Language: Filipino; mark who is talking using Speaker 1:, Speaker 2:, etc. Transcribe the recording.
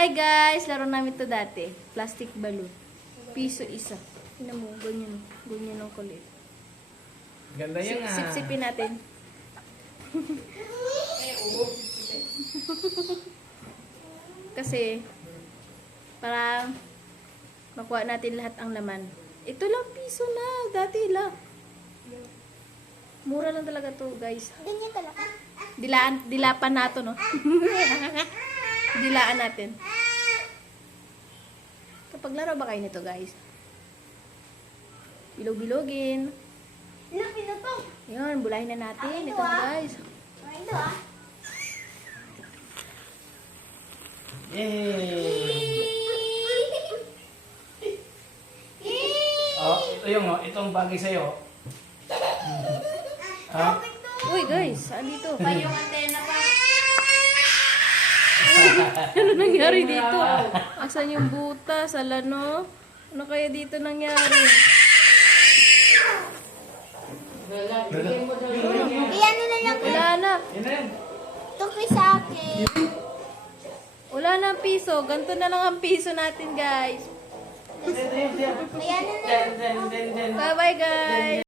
Speaker 1: Hi guys! Laro namin to dati. Plastic balloon. Piso isa. Tingnan mo, ganyan. Ganyan ang kulit.
Speaker 2: Ganda yan ah.
Speaker 1: Sip-sipin natin. Kasi, para makuha natin lahat ang laman. Ito lang piso na. Dati lang. Mura lang talaga to guys.
Speaker 3: Ganyan talaga.
Speaker 1: Dilapan nato, no? Dilaan natin. Kapag laro ba kayo nito, guys? Bilog-bilogin.
Speaker 3: Laki na to.
Speaker 1: Yun, bulahin na natin. Ito, guys.
Speaker 3: Ay, ito ah.
Speaker 2: Yay! Oh, itong bagay sa'yo. Ah?
Speaker 1: Uy, guys, saan dito?
Speaker 3: Yung antena pa.
Speaker 1: Ano nangyari dito? Asan yung butas? Alano? Ano kaya dito nangyari?
Speaker 3: Iyan na lang.
Speaker 1: Wala na.
Speaker 2: Yan na yan.
Speaker 3: Ito kay sa akin.
Speaker 1: Wala na ang piso. Ganito na lang ang piso natin, guys.
Speaker 3: Ayan na lang.
Speaker 2: Den.
Speaker 1: Bye-bye, guys.